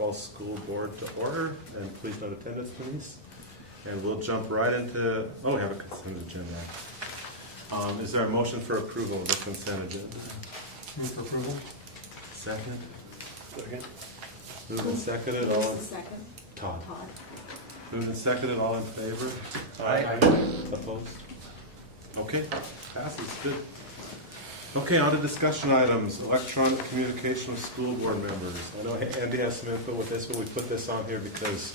Falls School Board to order, and please note attendance, please. And we'll jump right into, we have a consent agenda. Is there a motion for approval of the consent agenda? Move for approval. Second? Second. Moved and seconded, all in, Second. Todd. Todd. Moved and seconded, all in favor? Aye. Opposed? Okay, passes, good. Okay, on to discussion items, electronic communication with school board members. I know Andy has some input with this, but we put this on here because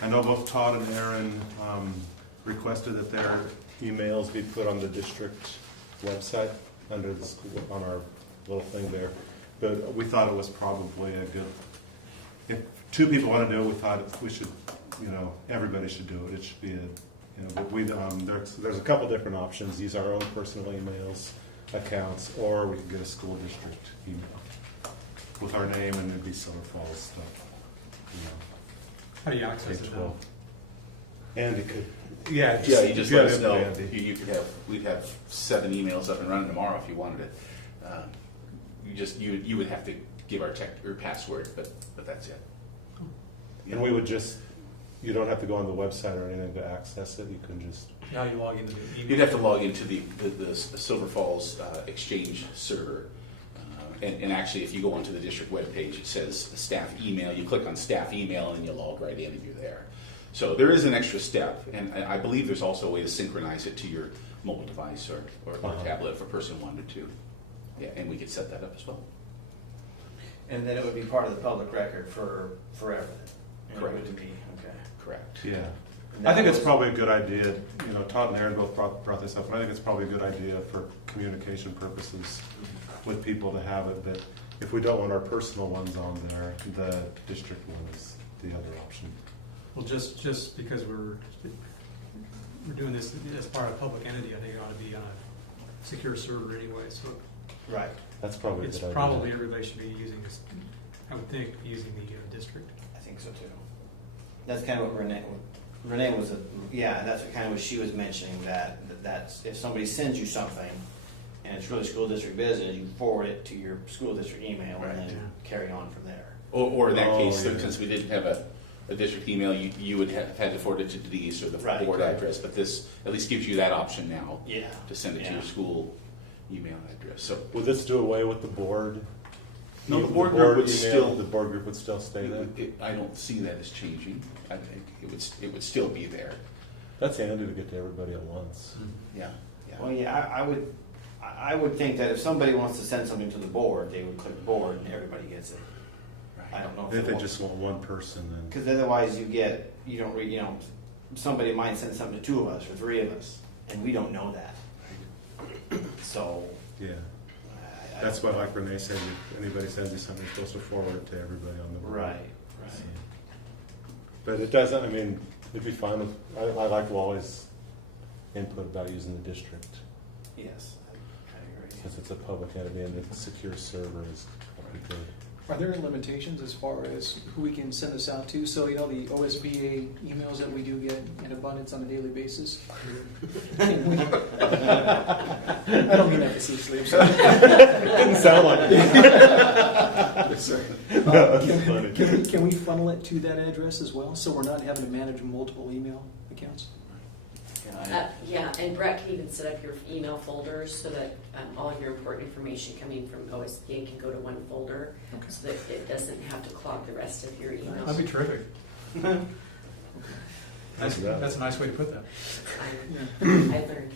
I know both Todd and Aaron requested that their emails be put on the district website under the school, on our little thing there. But we thought it was probably a good, if two people want to do it, we thought we should, everybody should do it. It should be but we, there's a couple different options. Use our own personal emails, accounts, or we could get a school district email with our name and it'd be Silver Falls stuff. How do you access it now? Andy could, You just let us know. Andy. We'd have 7 emails up and running tomorrow if you wanted it. You would have to give our password, but that's it. And we would just, you don't have to go on the website or anything to access it. You can just. How do you log into the email? You'd have to log into the Silver Falls Exchange server. And actually, if you go onto the district webpage, it says staff email. You click on staff email and you log right in and you're there. So there is an extra step. And I believe there's also a way to synchronize it to your mobile device or tablet if a person wanted to. Yeah, and we could set that up as well. And then it would be part of the public record for forever. Correct. It would be, okay. Correct. Yeah. And I think that it's was- probably a good idea, Todd and Aaron both brought this up, and I think it's probably a good idea for communication purposes with people to have it, that if we don't want our personal ones on there, the district one is the other option. Well, just because we're doing this as part of a public entity, I think it ought to be on a secure server anyway, so Right. That's probably a it's good idea. probably everybody should be using this, I would think, using the district. I think so too. That's kind of what Renee was, that's what kind of what she was mentioning, that's, if somebody sends you something and it's really school district business, you forward it to your school district email Right. and then Yeah. carry on from there. Or in that case, yeah. since we didn't have a district email, you would have had to forward it to Denise or the Right. board address, but this at least gives you that option now Yeah. to send it to your school email address. So Would this do away with the board? No, the board group would email, still- The board group would still stay there? I don't see that as changing. I think it would still be there. That's handy to get to everybody at once. Yeah. Well, I would think that if somebody wants to send something to the board, they would click board and everybody gets it. I don't know If they just want one person, then. because otherwise you don't read, somebody might send something to 2 of us or 3 of us, and we don't know that. So. Yeah. I That's why, like Renee said, if anybody sends you something, you're supposed to forward it to everybody on the board. Right. But it doesn't, it'd be fine with, I like Wally's input about using the district, Yes, I agree. since it's a public entity and the secure server is probably good. Are there limitations as far as who we can send this out to? So, the OSBA emails that we do get in abundance on a daily basis. I don't mean that facetiously, I'm sorry. Didn't sound like it. No, that's funny. Can we funnel it to that address as well, so we're not having to manage multiple email accounts? Yeah, and Brett can even set up your email folders so that all of your important information coming from OSBA can go to one folder, Okay. so that it doesn't have to clog the rest of your emails. That'd be terrific. That's a nice way to put that. I learned.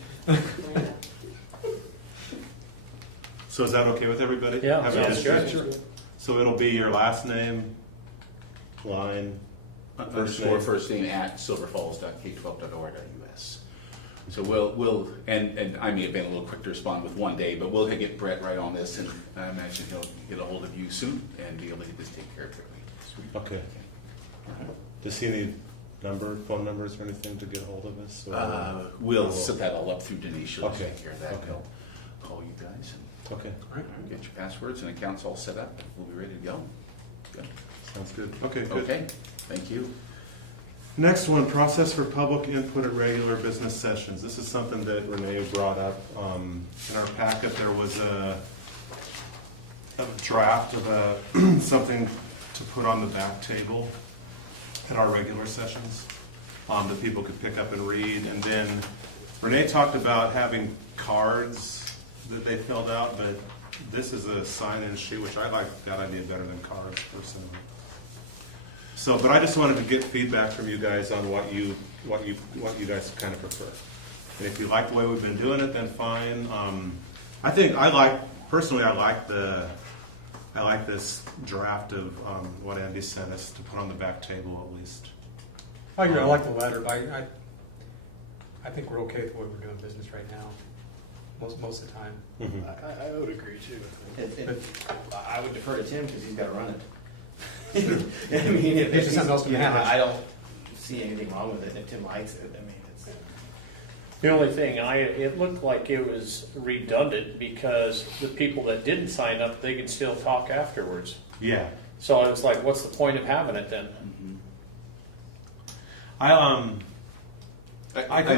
So is that okay with everybody? Yeah. Have a Yeah, district? sure. So it'll be your last name, line, First name at silverfalls.k12.or.us. So we'll and I may have been a little quick to respond with one day, but we'll get Brett right on this, and I imagine he'll get a hold of you soon and be able to get this taken care of quickly. Okay. Does he need phone numbers or anything to get hold of us? or- We'll set that all up through Denise. She'll Okay. take care of that. Okay. He'll call you guys Okay, and get your passwords and accounts all set up. We'll be ready to go. Good. sounds good. Okay, good. Okay. Thank you. Next one, process for public input at regular business sessions. This is something that Renee brought up. In our packet, there was a draft of something to put on the back table at our regular sessions, that people could pick up and read. And then Renee talked about having cards that they filled out, but this is a sign-in sheet, which I like that idea better than cards personally. So, but I just wanted to get feedback from you guys on what you guys kind of prefer. And if you like the way we've been doing it, then fine. I like this draft of what Andy sent us to put on the back table at least. I agree, I like the letter, but I think we're okay with the way we're doing business right now, most of the time. Mm-hmm. I would agree too. I would defer to Tim because he's got to run it. I mean, if It's just something else to manage. I don't see anything wrong with it. And if Tim likes it, I mean, it's. The only thing, it looked like it was redundant because the people that didn't sign up, they can still talk afterwards. Yeah. So I was like, what's the point of having it then? I'm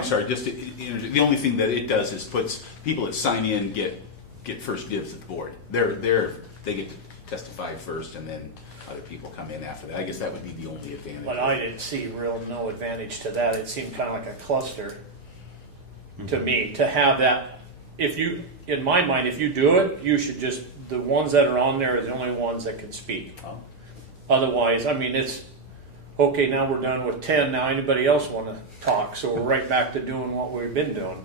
sorry, just to, the only thing that it does is puts people that sign in get first dibs at the board. They get to testify first, and then other people come in after that. I guess that would be the only advantage. But I didn't see no advantage to that. It seemed kind of like a cluster to me to have that. In my mind, if you do it, you should just, the ones that are on there are the only ones that can speak. Otherwise, I mean, it's, okay, now we're done with 10, now anybody else want to talk, so we're right back to doing what we've been doing.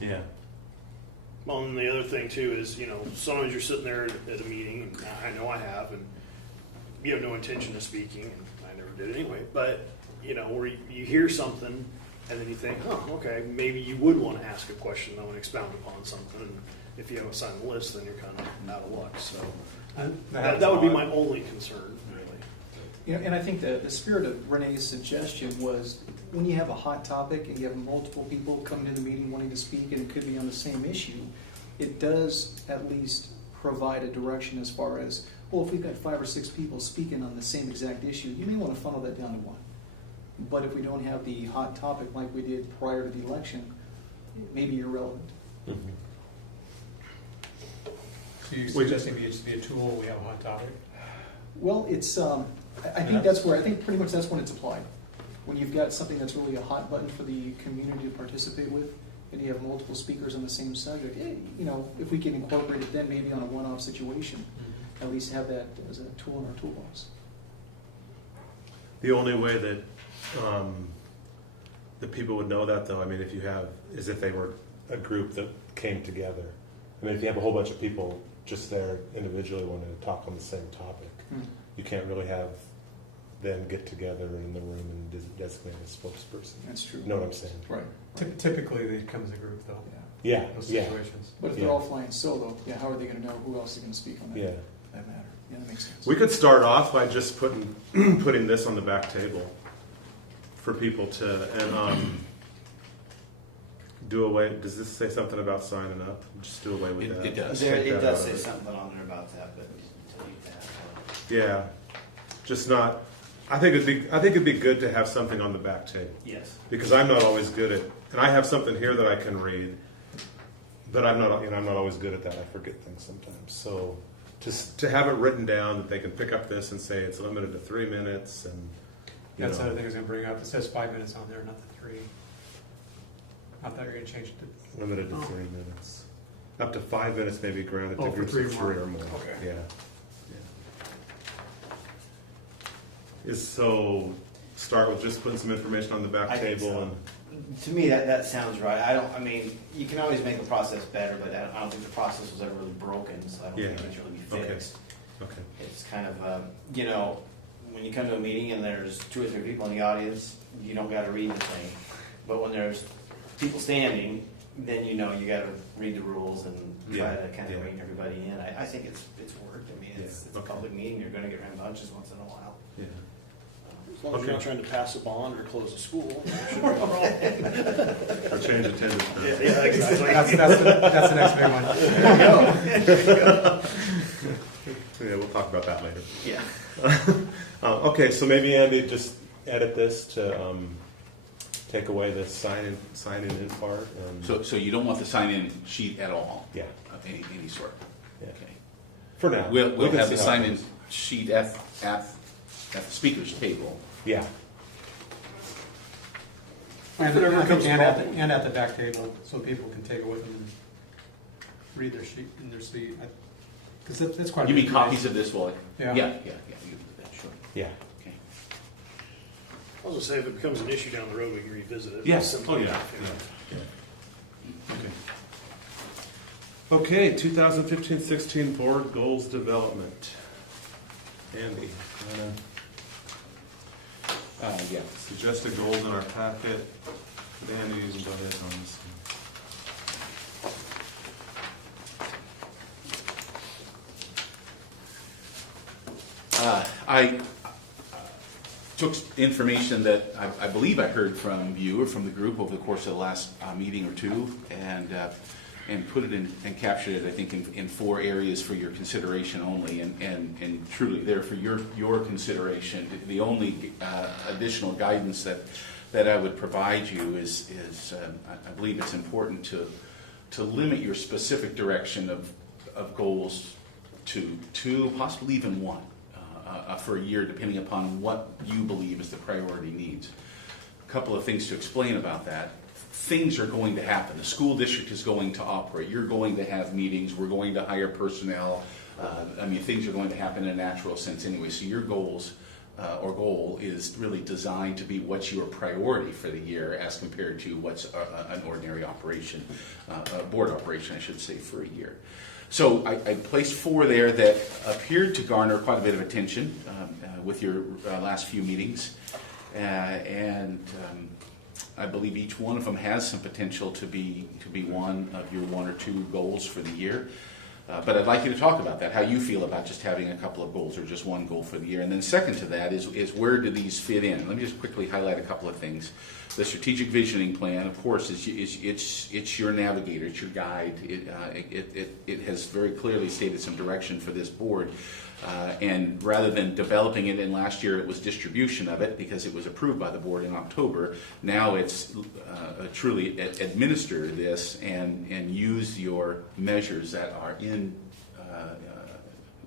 Yeah. Well, and the other thing too is, sometimes you're sitting there at a meeting, and I know I have, and you have no intention of speaking, and I never did anyway, but, where you hear something, and then you think, okay, maybe you would want to ask a question though and expound upon something, and if you haven't signed the list, then you're kind of out of luck, so that would be my only concern, really. And I think the spirit of Renee's suggestion was when you have a hot topic and you have multiple people coming to the meeting wanting to speak and it could be on the same issue, it does at least provide a direction as far as, well, if we've got 5 or 6 people speaking on the same exact issue, you may want to funnel that down to one. But if we don't have the hot topic like we did prior to the election, it may be irrelevant. Mm-hmm. So you're suggesting it should be a tool, we have a hot topic? Well, it's, I think pretty much that's when it's applied. When you've got something that's really a hot button for the community to participate with, and you have multiple speakers on the same subject, if we can incorporate it then maybe on a one-off situation, at least have that as a tool in our toolbox. The only way that people would know that, though, I mean, is if they were a group that came together. I mean, if you have a whole bunch of people just there individually wanting to talk on the same topic, you can't really have them get together in the room and designate a spokesperson. That's true. You know what I'm saying? Right. Typically, they come as a group, though. Yeah. In those Yeah. situations. But if they're all flying solo, how are they going to know who else is going to speak on that? Yeah. That matter. Yeah, that makes sense. We could start off by just putting this on the back table for people to do away. Does this say something about signing up? Just do away with that. It does. Take It that does out say of it. something on there about that, but delete that. Yeah, just not. I think it'd be good to have something on the back table Yes. because I'm not always good at, and I have something here that I can read, but I'm not always good at that. I forget things sometimes. So to have it written down that they can pick up this and say it's limited to 3 minutes and. That's the other thing I was going to bring up. It says 5 minutes on there, not the 3. I thought you were going to change it to... Limited to 3 minutes. Up to 5 minutes may be granted to for groups 3 of or 3 or more. Okay. Yeah. So start with just putting some information on the back I think table so. and To me, that sounds right. You can always make the process better, but I don't think the process was ever really broken, so I don't think it can really be Okay. fixed. okay. It's kind of, when you come to a meeting and there's 2 or 3 people in the audience, you don't got to read the thing. But when there's people standing, then you got to read the rules and try to kind of rein everybody in. I think it's worked. I mean, it's a public meeting. You're going to get rambunctious once in a while. Yeah. As long as you're not trying to pass a bond or close a school. Or change attendance. Yeah, exactly. That's the next big one. Yeah, we'll talk about that later. Yeah. Okay, so maybe Andy just edit this to take away the sign in part. So you don't want the sign-in sheet at all? Yeah. Of any sort? Yeah. Okay. For now, We'll We can have see the how it sign-in goes. sheet at the speaker's table. Yeah. And, If it ever becomes a problem. and at the back table, so people can take it with them and read their sheet in their seat. Because that's quite. You a mean bit copies of this, Wally? Yeah. Yeah, you can do that, sure. Yeah. Okay. I was gonna say, if it becomes an issue down the road, we can revisit it. Yes. Simple Oh, yeah. enough, you know. Okay. Okay, 2015-16 board goals development. Andy, Yeah. suggested goals in our packet. Andy, you can go ahead on this one. I took information that I believe I heard from you or from the group over the course of the last meeting or two, and put it in and captured it, I think, in 4 areas for your consideration only, and truly there for your consideration. The only additional guidance that I would provide you is I believe it's important to limit your specific direction of goals to 2, possibly even 1. For a year, depending upon what you believe is the priority needs. A couple of things to explain about that. Things are going to happen. The school district is going to operate. You're going to have meetings. We're going to hire personnel. Things are going to happen in a natural sense anyway. So your goals or goal is really designed to be what's your priority for the year as compared to what's an ordinary operation, a board operation, I should say, for a year. So I placed 4 there that appeared to garner quite a bit of attention with your last few meetings. And I believe each one of them has some potential to be one of your 1 or 2 goals for the year. But I'd like you to talk about that, how you feel about just having a couple of goals or just 1 goal for the year. And then second to that is where do these fit in? Let me just quickly highlight a couple of things. The strategic visioning plan, of course, it's your navigator, it's your guide. It has very clearly stated some direction for this board. And rather than developing it, and last year it was distribution of it because it was approved by the board in October, now it's truly administer this and use your measures that are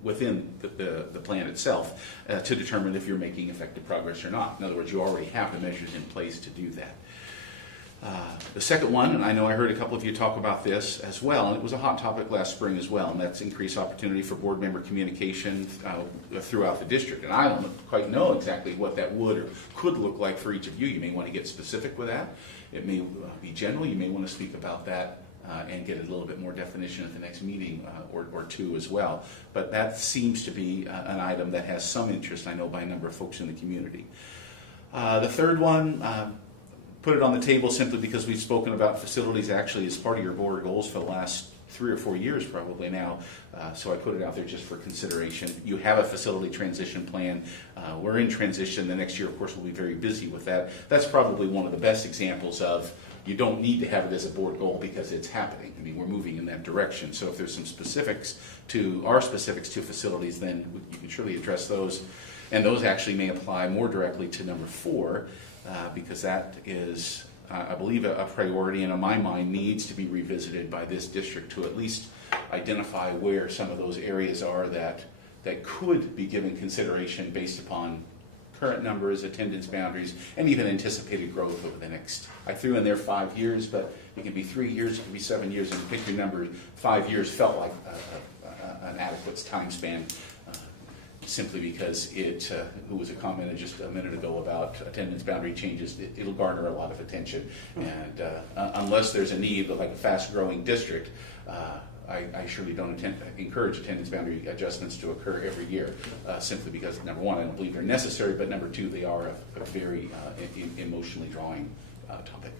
within the plan itself to determine if you're making effective progress or not. In other words, you already have the measures in place to do that. The second one, and I know I heard a couple of you talk about this as well, and it was a hot topic last spring as well, and that's increased opportunity for board member communication throughout the district. And I don't quite know exactly what that would or could look like for each of you. You may want to get specific with that. It may be general. You may want to speak about that and get a little bit more definition at the next meeting or 2 as well. But that seems to be an item that has some interest, I know, by a number of folks in the community. The third one, put it on the table simply because we've spoken about facilities actually as part of your board goals for the last 3 or 4 years probably now. So I put it out there just for consideration. You have a facility transition plan. We're in transition. The next year, of course, we'll be very busy with that. That's probably one of the best examples of you don't need to have it as a board goal because it's happening. I mean, we're moving in that direction. So if there's some specifics to facilities, then you can surely address those. And those actually may apply more directly to number 4 because that is, I believe, a priority and in my mind needs to be revisited by this district to at least identify where some of those areas are that could be given consideration based upon current numbers, attendance boundaries, and even anticipated growth over the next. I threw in there 5 years, but it can be 3 years, it can be 7 years, and pick your number. 5 years felt like an adequate time span, simply because who was a commenter just a minute ago about attendance boundary changes, it'll garner a lot of attention. And unless there's a need, like a fast-growing district, I surely don't encourage attendance boundary adjustments to occur every year, simply because, number 1, I don't believe they're necessary, but number 2, they are a very emotionally drawing topic.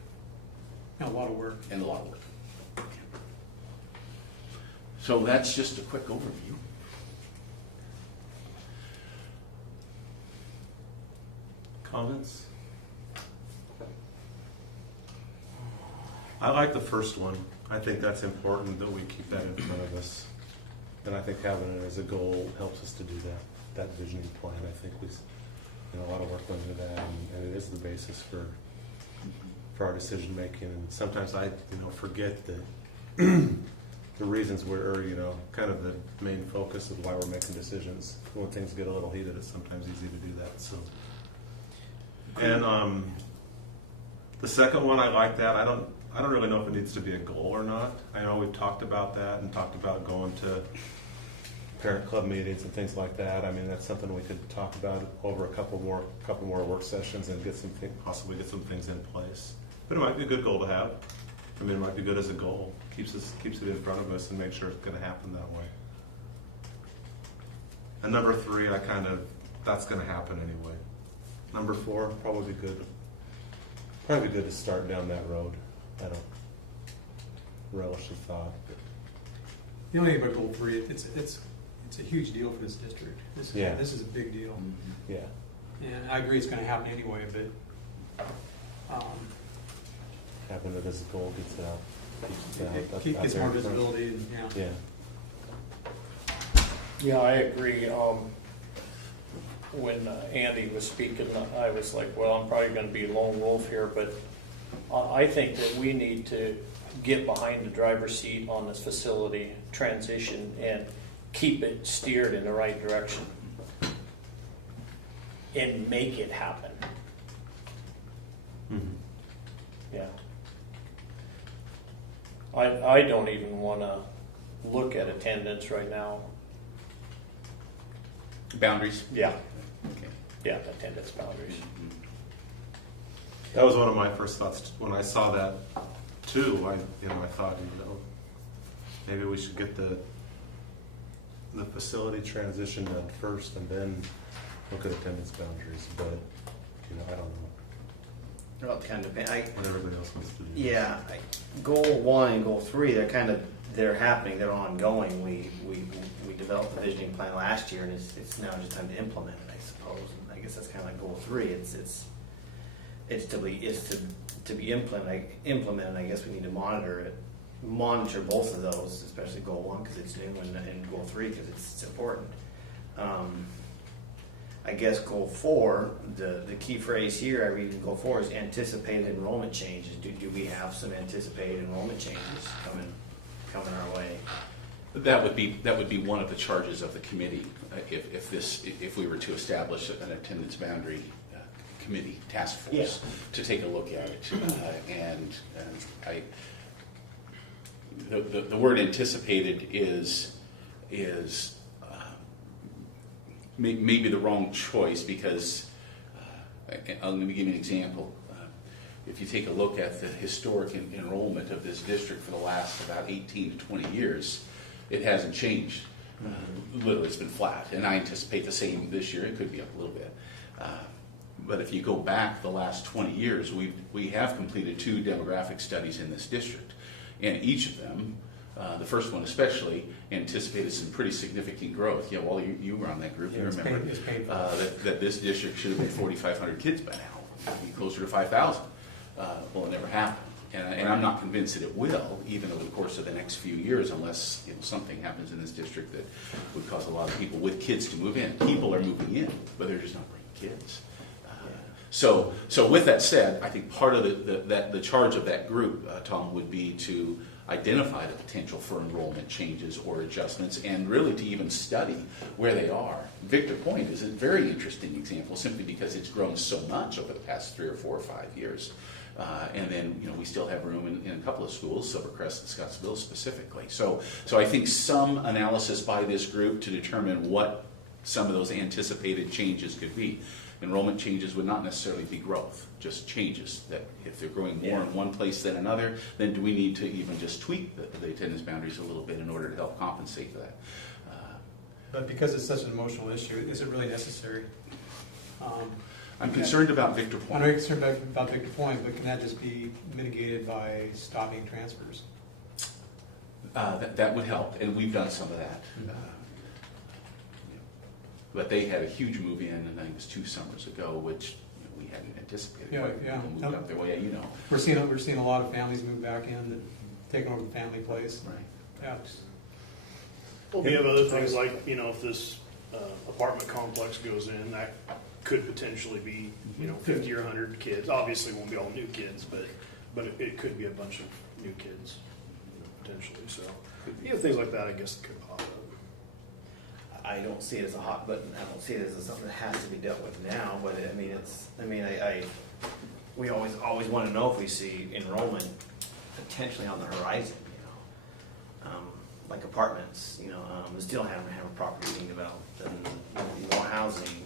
And a lot of work. And a lot of work. So that's just a quick overview. Comments? I like the first one. I think that's important that we keep that in front of us. And I think having it as a goal helps us to do that visioning plan. I think a lot of work went into that, and it is the basis for our decision making. And sometimes I forget that the reasons we're, you know, kind of the main focus of why we're making decisions. When things get a little heated, it's sometimes easy to do that, so. And the second one, I like that. I don't really know if it needs to be a goal or not. I know we've talked about that and talked about going to parent club meetings and things like that. I mean, that's something we could talk about over a couple more work sessions and possibly get some things in place. But it might be a good goal to have. I mean, it might be good as a goal. Keeps it in front of us and make sure it's going to happen that way. And number 3, that's going to happen anyway. Number 4, probably good. Probably good to start down that road. I don't relish the thought. But. The only thing about goal 3, it's a huge deal for this district. This is a big deal. Yeah. And I agree it's going to happen anyway, but Having it as a goal gets it out. it gets more visibility. And, Yeah. Yeah, I agree. When Andy was speaking, I was like, well, I'm probably going to be a lone wolf here, but I think that we need to get behind the driver's seat on this facility transition and keep it steered in the right direction and make it happen. Mm-hmm. Yeah. I don't even want to look at attendance right now. Boundaries? Yeah. Okay. Yeah, attendance boundaries. That was one of my first thoughts when I saw that too. I thought, maybe we should get the facility transition done first and then look at attendance boundaries. But I don't know Well, it kind of depends. what everybody else wants to do. Yeah, goal 1 and goal 3, they're happening, they're ongoing. We developed the visioning plan last year, and it's now just time to implement it, I suppose. And I guess that's kind of like goal 3. It's to be implemented. I guess we need to monitor both of those, especially goal 1 because it's new, and goal 3 because it's important. I guess goal 4, the key phrase here I read in goal 4 is anticipated enrollment changes. Do we have some anticipated enrollment changes coming our way? That would be one of the charges of the committee if we were to establish an attendance boundary committee task force to take a look at it. The word anticipated is maybe the wrong choice because let me give you an example. If you take a look at the historic enrollment of this district for the last about 18 to 20 years, it hasn't changed. Literally, it's been flat, and I anticipate the same this year. It could be up a little bit. But if you go back the last 20 years, we have completed 2 demographic studies in this district, and each of them, the first one especially, anticipated some pretty significant growth. Yeah, well, you were on that group. You remember that this district should have been 4,500 kids by now, maybe closer to 5,000. Well, it never happened, and I'm not convinced that it will, even over the course of the next few years, unless something happens in this district that would cause a lot of people with kids to move in. People are moving in, but they're just not bringing kids. So with that said, I think part of the charge of that group, Tom, would be to identify the potential for enrollment changes or adjustments and really to even study where they are. Victor Point is a very interesting example simply because it's grown so much over the past 3 or 4 or 5 years. And then we still have room in a couple of schools, Silvercrest and Scottsville specifically. So I think some analysis by this group to determine what some of those anticipated changes could be. Enrollment changes would not necessarily be growth, just changes. That if they're growing more in one place than another, then do we need to even just tweak the attendance boundaries a little bit in order to help compensate for that? But because it's such an emotional issue, is it really necessary? I'm concerned about Victor I Point. know you're concerned about Victor Point, but can that just be mitigated by stopping transfers? That would help, and we've done some of that. But they had a huge move in, and I think it was 2 summers ago, which we hadn't anticipated. Yeah. Moved up there. Well, We're seeing a lot of families move back in, that taking over the family place. Right. Yeah. Well, we have other things like, if this apartment complex goes in, that could potentially be, 50 or 100 kids. Obviously, it won't be all new kids, but it could be a bunch of new kids. potentially. So, things like that, I guess, could pop up. I don't see it as a hot button. I don't see it as something that has to be dealt with now. But I mean, we always want to know if we see enrollment potentially on the horizon. Like apartments. We still have a property being developed and more housing.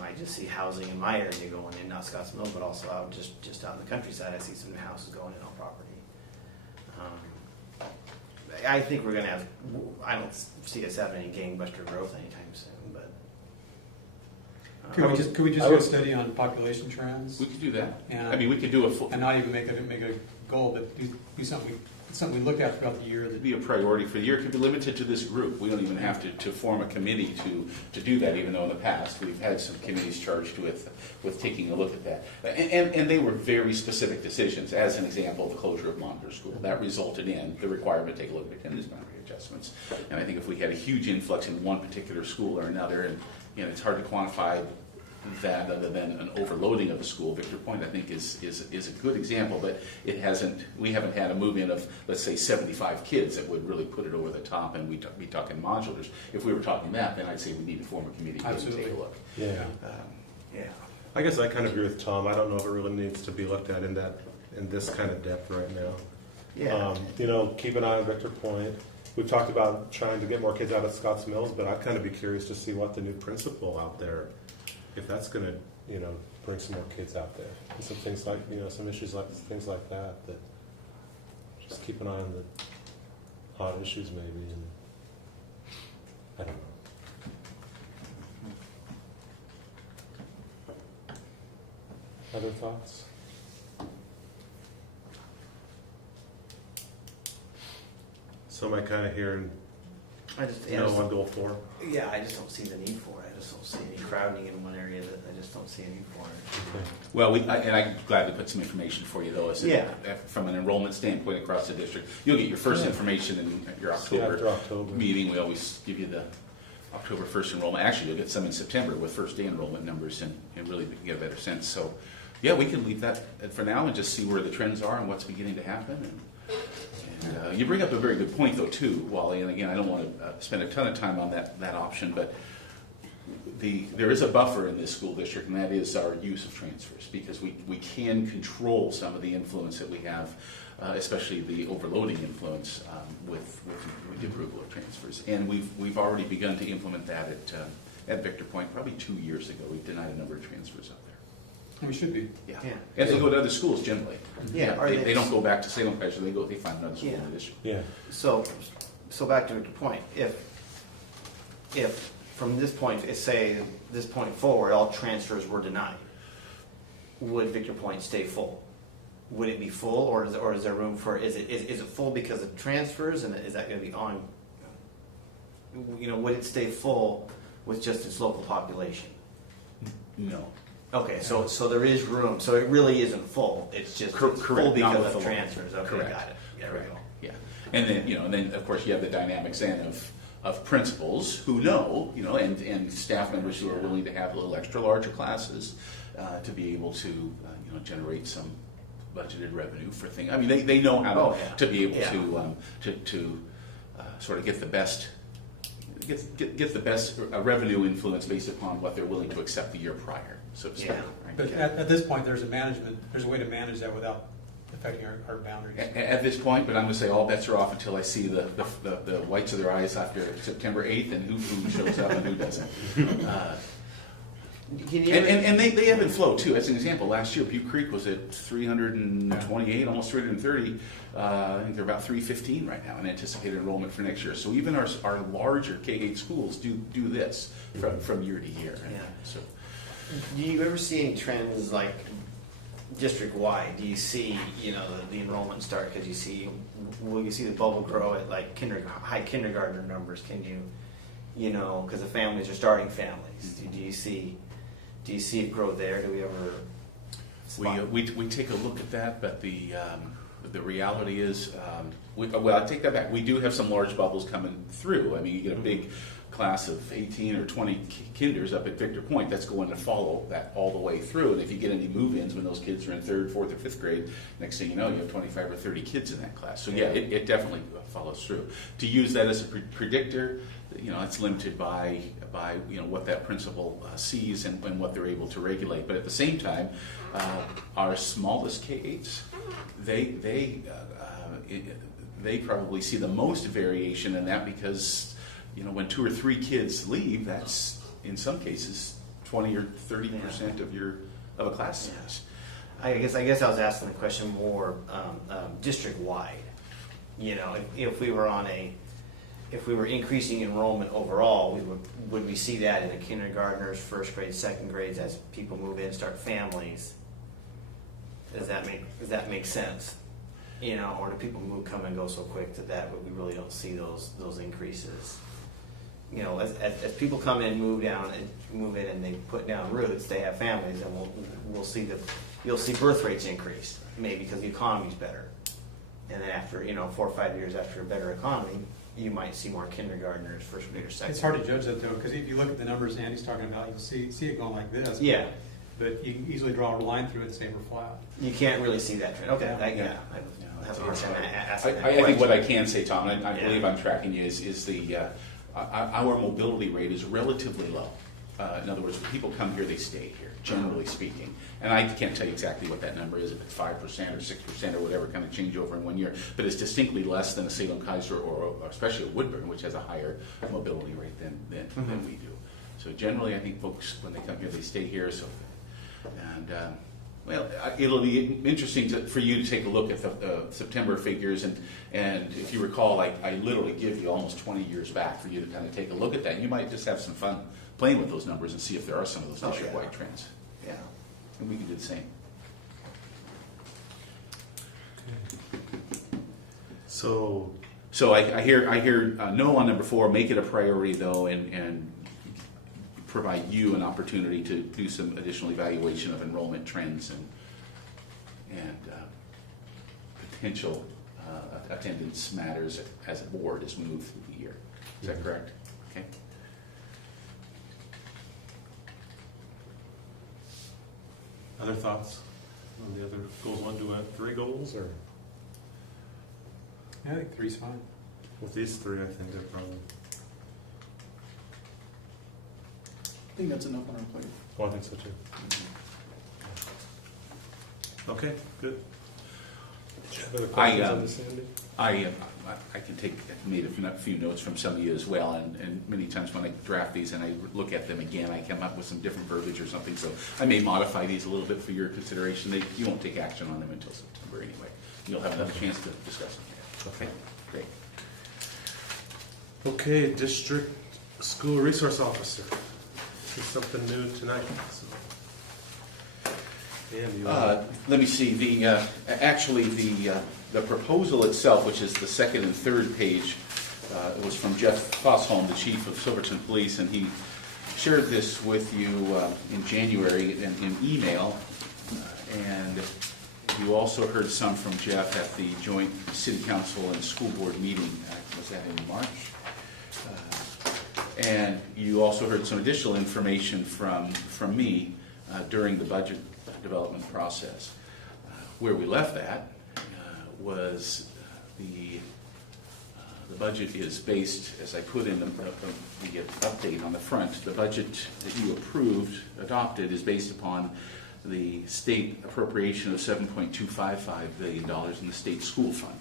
I just see housing in my area going in, not Scotts Mills, but also out just out in the countryside. I see some new houses going in on property. I think we're going to have. I don't see us having any gangbuster growth anytime soon, but. Could we just do a study on population trends We could do that. And- I mean, we could do a full, and not even make a goal, but do something we look at throughout the year that it'd be a priority for the year. It could be limited to this group. We don't even have to form a committee to do that, even though in the past we've had some committees charged with taking a look at that. And they were very specific decisions. As an example, the closure of Monter School. That resulted in the requirement to take a look at attendance boundary adjustments. And I think if we had a huge influx in one particular school or another, and it's hard to quantify that other than an overloading of the school. Victor Point, I think, is a good example, but we haven't had a move-in of, let's say, 75 kids that would really put it over the top, and we'd be talking modulars. If we were talking that, then I'd say we need to form a committee to take a look. Yeah. Yeah. I guess I kind of agree with Tom. I don't know if it really needs to be looked at in this kind of depth right now. Yeah. Keep an eye on Victor Point. We've talked about trying to get more kids out of Scotts Mills, but I'd kind of be curious to see what the new principal out there, if that's going to, bring some more kids out there. And some things like, some issues like things like that just keep an eye on the hot issues maybe, and I don't know. Other thoughts? So am I kind of hearing I just no on goal 4? Yeah, I just don't see the need for it. I just don't see any crowding in one area that I just don't see a need for it. Well, and I'm glad to put some information for you, though. From an enrollment standpoint across the district, you'll get your first information in your After October meeting. We always give you the October 1st enrollment. Actually, you'll get some in September with first day enrollment numbers and really get a better sense. So, yeah, we can leave that for now and just see where the trends are and what's beginning to happen. And you bring up a very good point, though, too, Wally. And again, I don't want to spend a ton of time on that option, but there is a buffer in this school district, and that is our use of transfers, because we can control some of the influence that we have, especially the overloading influence with the approval of transfers. And we've already begun to implement that at Victor Point probably 2 years ago. We've denied a number of transfers out there. we should be. Yeah. Yeah. And they go to other schools generally. Yeah. They don't go back to Salem College, they find another school in the district. Yeah. So back to Victor Point. If from this point, say this point forward, all transfers were denied, would Victor Point stay full? Would it be full, or is there room for? Is it full because of transfers, and is that going to be on? Would it stay full with just its local population? No. Okay, so there is room. So it really isn't full. It's just Correct. full Not because with of the local. transfers. Okay, Correct. got it. Yeah, there we go. Yeah, and then of course you have the dynamics then of principals who know, and staff members who are willing to have a little extra larger classes to be able to generate some budgeted revenue for things. I mean, they know how to be able to sort of get the best. Get the best revenue influence based upon what they're willing to accept the year prior, so to speak. Yeah. Right? But at this point, there's a way to manage that without affecting our boundaries. At this point, but I'm going to say all bets are off until I see the whites of their eyes after September 8th and who shows up and who doesn't. And they ebb and flow too. As an example, last year Butte Creek was at 328, almost 330. I think they're about 315 right now in anticipated enrollment for next year. So even our larger K-8 schools do this from year to year. Yeah. So, Do you ever see any trends like district-wide? Do you see, the enrollment start because will you see the bubble grow at like high kindergartner numbers? Can you, because the families are starting families. Do you see it grow there? Do we ever? we take a look at that, but the reality is, I take that back. We do have some large bubbles coming through. I mean, you get a big class of 18 or 20 kinders up at Victor Point, that's going to follow that all the way through. And if you get any move-ins when those kids are in 3rd, 4th, or 5th grade, next thing you know, you have 25 or 30 kids in that class. So yeah, it definitely follows through. To use that as a predictor, it's limited by what that principal sees and what they're able to regulate. But at the same time, our smallest K-8s, they probably see the most variation in that, because when 2 or 3 kids leave, that's in some cases 20 or 30% of a class size. I guess I was asking the question more district wide. If we were increasing enrollment overall, would we see that in the kindergartners, 1st grade, 2nd grades, as people move in, start families? Does that make sense? Or do people come and go so quick that we really don't see those increases? As people come in, move in, and they put down roots, they have families, and you'll see birth rates increase, maybe because the economy's better. And then after 4 or 5 years after a better economy, you might see more kindergartners, 1st grade, or 2nd. It's hard to judge that though, because if you look at the numbers Andy's talking about, you'll see it going like this. Yeah. But you can easily draw a line through it and say we're flat. You can't really see that trend. Okay, I have a hard time asking that I think what question. I can say, Tom, and I believe I'm tracking you, is our mobility rate is relatively low. In other words, when people come here, they stay here, generally speaking. And I can't tell you exactly what that number is, if it's 5% or 6% or whatever kind of changeover in 1 year, but it's distinctly less than a Salem Kaiser or especially a Woodburn, which has a higher mobility rate than we do. So generally, I think folks, when they come here, they stay here. It'll be interesting for you to take a look at the September figures, and if you recall, I literally give you almost 20 years back for you to kind of take a look at that. You might just have some fun playing with those numbers and see if there are some of those district-wide trends. Yeah. And we can do the same. So I hear no on number 4. Make it a priority though, and provide you an opportunity to do some additional evaluation of enrollment trends and potential attendance matters as a board as we move through the year. Is that correct? Okay. other thoughts on the other goals? 1, 2, 3 goals, or I think 3's fine. with these 3, I think they're probably. I think that's enough on our plate. Well, I think so too. Okay, good. Other questions on this, Andy? I can take, I made a few notes from some of you as well, and many times when I draft these and I look at them again, I come up with some different verbiage or something, so I may modify these a little bit for your consideration. You won't take action on them until September anyway. You'll have another chance to discuss them. Okay, great. Okay, district school resource officer. This is something new tonight. So. Andy, Let me see. The proposal itself, which is the 2nd and 3rd page, it was from Jeff Fossholm, the chief of Silverton Police, and he shared this with you in January in email. And you also heard some from Jeff at the joint city council and school board meeting. Was that in March? And you also heard some additional information from me during the budget development process. Where we left that was the budget is based, as I put in the update on the front, the budget that you adopted is based upon the state appropriation of $7.255 billion in the state school fund.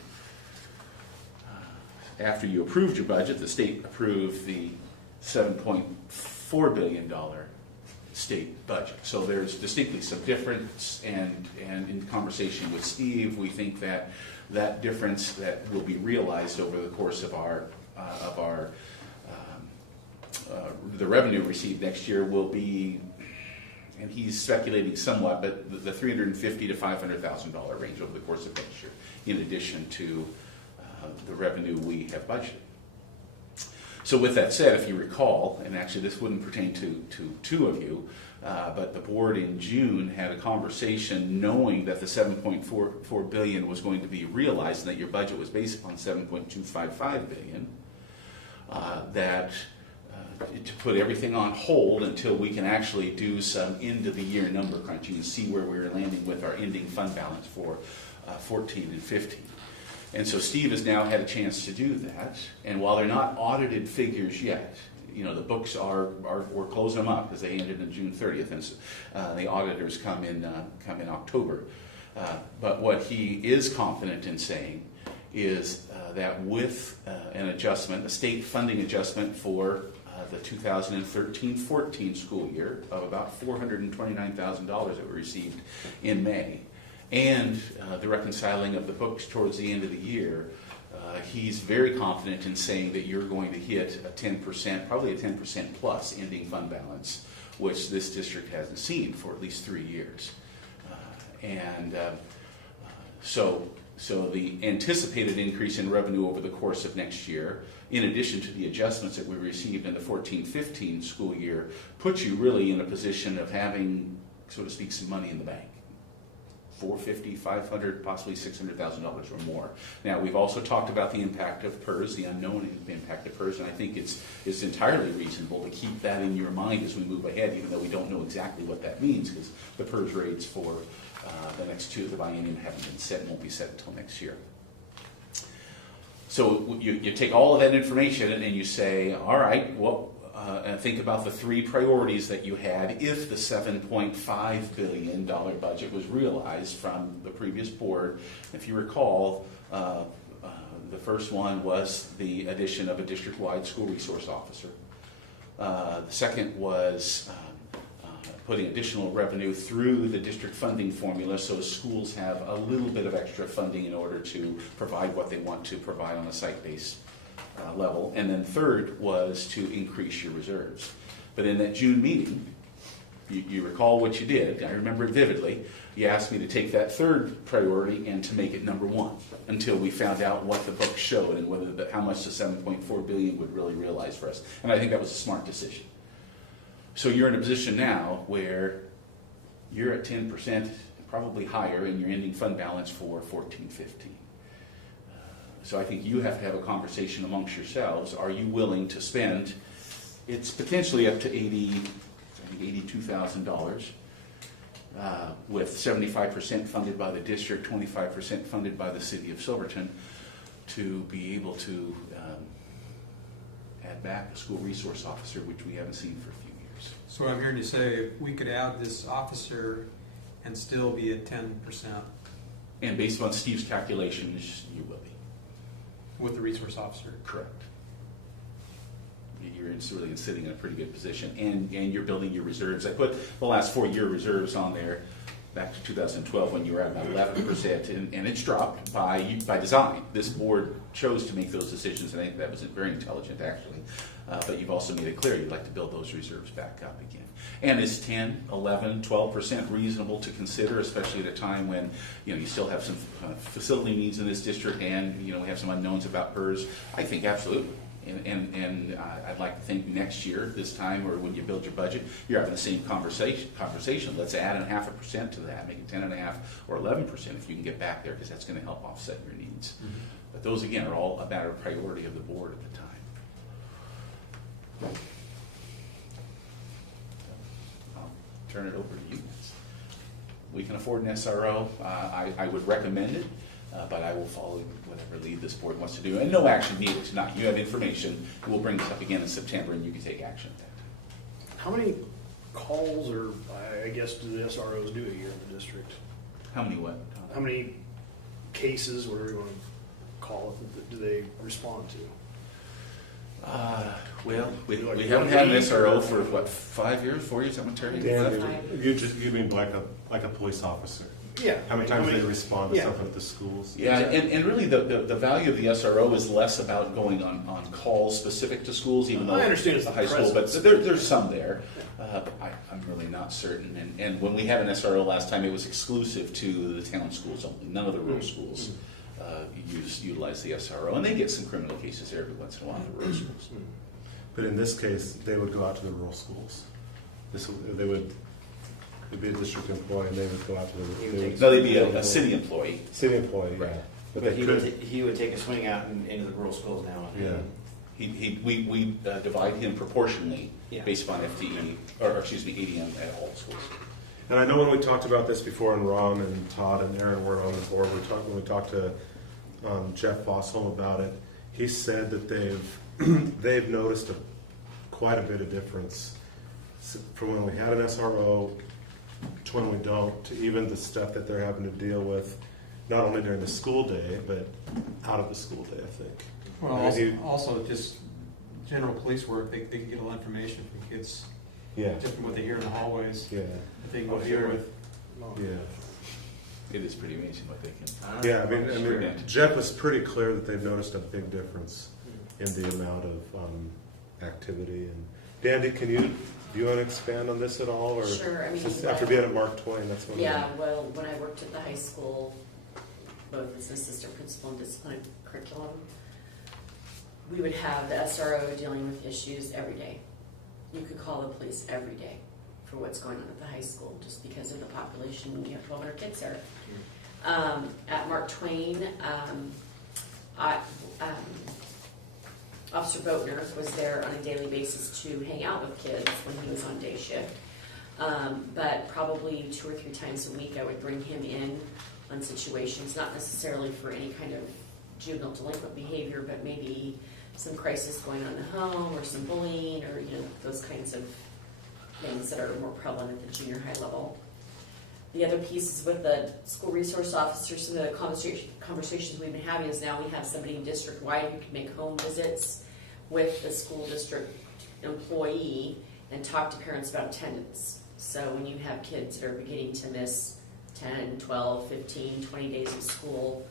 After you approved your budget, the state approved the $7.4 billion state budget. So there's distinctly some difference, and in conversation with Steve, we think that difference that will be realized over the course of the revenue received next year will be, and he's speculating somewhat, but the $350,000 to $500,000 range over the course of next year, in addition to the revenue we have budgeted. So with that said, if you recall, and actually this wouldn't pertain to two of you, but the board in June had a conversation knowing that the $7.44 billion was going to be realized and that your budget was based upon $7.255 billion, that to put everything on hold until we can actually do some end-of-the-year number crunching and see where we're landing with our ending fund balance for 14 and 15. And so Steve has now had a chance to do that, and while they're not audited figures yet, you know, the books we're closing them up because they ended on June 30th, and so, the auditors come in October. But what he is confident in saying is that with an adjustment, a state funding adjustment for the 2013-14 school year of about $429,000 that we received in May, and the reconciling of the books towards the end of the year, he's very confident in saying that you're going to hit a 10%, probably a 10% plus ending fund balance, which this district hasn't seen for at least 3 years. So the anticipated increase in revenue over the course of next year, in addition to the adjustments that we received in the 14-15 school year, puts you really in a position of having, so to speak, some money in the bank. $450,000, $500,000, possibly $600,000 or more. Now, we've also talked about the impact of PERS, the unknown impact of PERS, and I think it's entirely reasonable to keep that in your mind as we move ahead, even though we don't know exactly what that means, because the PERS rates for the next two, the biennium, haven't been set and won't be set until next year. So you take all of that information and you say, all right, well, and think about the three priorities that you had if the $7.5 billion budget was realized from the previous board. If you recall, the first one was the addition of a district-wide school resource officer. The second was putting additional revenue through the district funding formula so schools have a little bit of extra funding in order to provide what they want to provide on a site-based level. And then third was to increase your reserves. But in that June meeting, you recall what you did. I remember it vividly. You asked me to take that third priority and to make it number one until we found out what the book showed and whether how much the $7.4 billion would really realize for us. And I think that was a smart decision. So you're in a position now where you're at 10%, probably higher, in your ending fund balance for 14-15. So I think you have to have a conversation amongst yourselves. Are you willing to spend? It's potentially up to $82,000, with 75% funded by the district, 25% funded by the city of Silverton, to be able to add back a school resource officer, which we haven't seen for a few years. So I'm hearing you say we could add this officer and still be at 10%. And based on Steve's calculations, you will be. With the resource officer. Correct. You're really sitting in a pretty good position, and you're building your reserves. I put the last 4-year reserves on there back to 2012 when you were at about 11%, and it's dropped by design. This board chose to make those decisions, and I think that was very intelligent, actually. But you've also made it clear you'd like to build those reserves back up again. And is 10, 11, 12% reasonable to consider, especially at a time when you still have some facility needs in this district, and we have some unknowns about PERS? I think absolutely. And I'd like to think next year, this time, or when you build your budget, you're having the same conversation. Let's add 0.5% to that, make it 10.5 or 11% if you can get back there, because that's going to help offset your needs. Mm-hmm. But those, again, are all a matter of priority of the board at the time. I'll turn it over to you. We can afford an SRO. I would recommend it. But I will follow whatever lead this board wants to do. And no action needed tonight. You have information. We'll bring this up again in September, and you can take action at that time. How many calls, or I guess, do the SROs do a year in the district? How many what? How many cases, whatever you want to call it, do they respond to? Well, we haven't had an SRO for, 5 years, 4 years? I'm going to Dan, you mean like a police officer? Yeah. How many times they respond to something at the schools? Yeah, and really the value of the SRO is less about going on calls specific to schools, even though I understand it's the the high school, but presence. there's some there. I'm really not certain. And when we had an SRO last time, it was exclusive to the town schools only. None of the rural schools utilize the SRO, and they get some criminal cases there every once in a while in the rural schools. But in this case, they would go out to the rural schools. They'd be a district employee, and they would go out to the. No, they'd be a city employee. City employee, Right. yeah. But he would take a swing out into the rural schools now. Yeah. We divide him proportionally Yeah. based upon FTE, or excuse me, ADM at all schools. And I know when we talked about this before, and Ron and Todd and Aaron were on the board, when we talked to Jeff Fossholm about it, he said that they've noticed quite a bit of difference from when we had an SRO to when we don't, to even the stuff that they're having to deal with, not only during the school day, but out of the school day, I think. Well, I mean, also just general police work, they can get a lot of information from kids, Yeah, just from what they hear in the hallways, yeah, that they can go deal with. yeah. It is pretty amazing what they can. Yeah, I mean, Sure. Jeff was pretty clear that they've noticed a big difference in the amount of activity. And Dandy, do you want to expand on this at all, or Sure, I mean, since after being at Mark Twain, that's what. Yeah, well, when I worked at the high school, both as an assistant principal and discipline curriculum, we would have the SRO dealing with issues every day. You could call the police every day for what's going on at the high school, just because of the population. You have 1,200 kids there. At Mark Twain, Officer Boatner was there on a daily basis to hang out with kids when he was on day shift. But probably 2 or 3 times a week I would bring him in on situations, not necessarily for any kind of juvenile delinquent behavior, but maybe some crisis going on in the home, or some bullying, or those kinds of things that are more prevalent at the junior high level. The other piece is with the school resource officers. Some of the conversations we've been having is now we have somebody district-wide who can make home visits with the school district employee and talk to parents about attendance. So when you have kids that are beginning to miss 10, 12, 15, 20 days of school,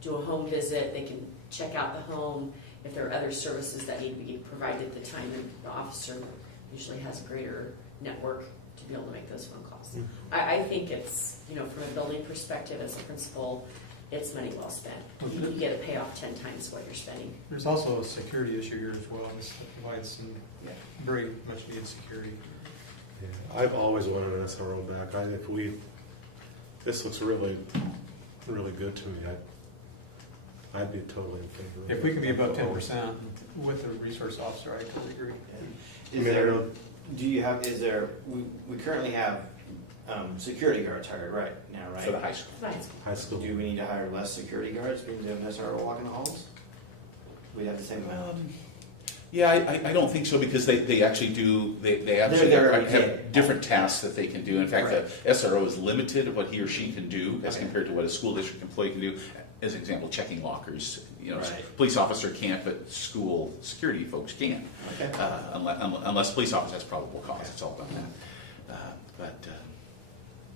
do a home visit. They can check out the home. If there are other services that need to be provided at the time, and the officer usually has a greater network to be able to make those phone calls. I think it's, from a building perspective as a principal, it's money well spent. You get a payoff 10 times what you're spending. There's also a security issue here as well. This provides some very much needed security. Yeah, I've always wanted an SRO back. This looks really, really good to me. I'd be totally in favor of it. If we can be about 10% with the resource officer, I totally agree. We currently have security guards hired right now, right? For the high school. High school. Do we need to hire less security guards because we have an SRO walking the halls? We'd have the same amount. Yeah, I don't think so, because they actually do, they actually have different tasks that they can do. In fact, the SRO is limited in what he or she can do as compared to what a school district employee can do. As an example, checking lockers. Police officer can't, but school security folks can. Okay. Unless police officer has probable cause. It's all done that.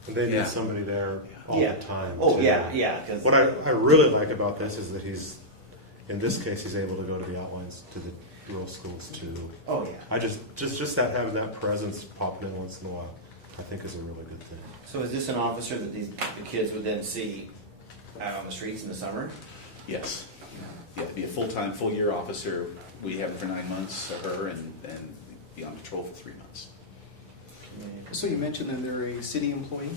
And they need somebody there all the time. Oh, too. yeah. What I really like about this is that in this case, he's able to go to the outlines, to the rural schools too. Oh, yeah. I just that having that presence popping in once in a while, I think is a really good thing. So is this an officer that the kids would then see out on the streets in the summer? Yes. You have to be a full-time, full-year officer. We have it for 9 months, her, and be on patrol for 3 months. So you mentioned that they're a city employee,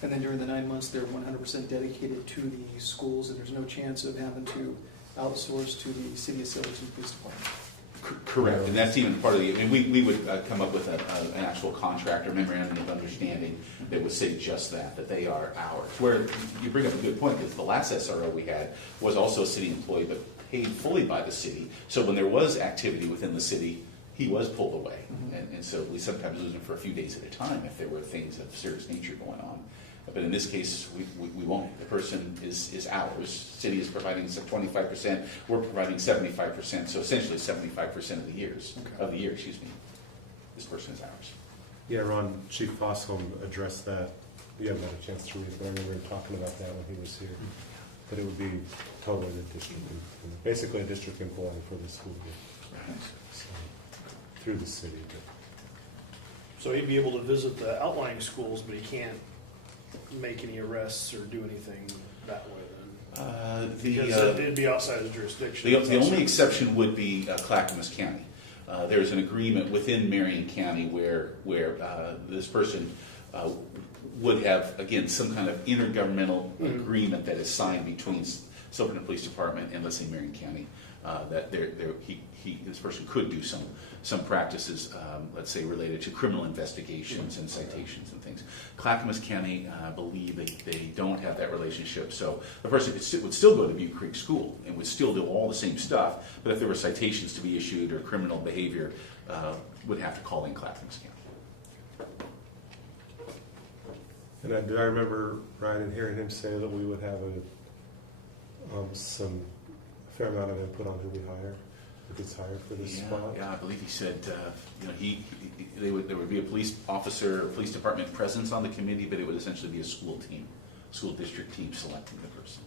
and then during the 9 months they're 100% dedicated to the schools, and there's no chance of having to outsource to the city of Silverton Police Department. Correct, and that's even part of we would come up with an actual contract or memorandum of understanding that would say just that they are ours. Where you bring up a good point, because the last SRO we had was also a city employee, but paid fully by the city. So when there was activity within the city, he was pulled away. And so we sometimes lose him for a few days at a time if there were things of serious nature going on. But in this case, we won't. The person is ours. City is providing 25%. We're providing 75%. So essentially 75% of the year. This person is ours. Yeah, Ron, Chief Fossholm addressed that. You haven't had a chance to read it, but I remember him talking about that when he was here. But it would be totally the district, basically a district employee for the school year. Right. So, through the city. So he'd be able to visit the outlying schools, but he can't make any arrests or do anything that way then? Because it'd be outside his jurisdiction. The only exception would be Clackamas County. There's an agreement within Marion County where this person would have, again, some kind of intergovernmental agreement that is signed between Silverton Police Department and let's say Marion County, that this person could do some practices, let's say related to criminal investigations and citations and things. Clackamas County, I believe they don't have that relationship, so the person would still go to Butte Creek School and would still do all the same stuff, but if there were citations to be issued or criminal behavior, would have to call in Clackamas County. And I remember Ryan and hearing him say that we would have a fair amount of input on who we hire, who gets hired for this spot. Yeah, I believe he said, there would be a police officer, or police department presence on the committee, but it would essentially be a school district team selecting the person.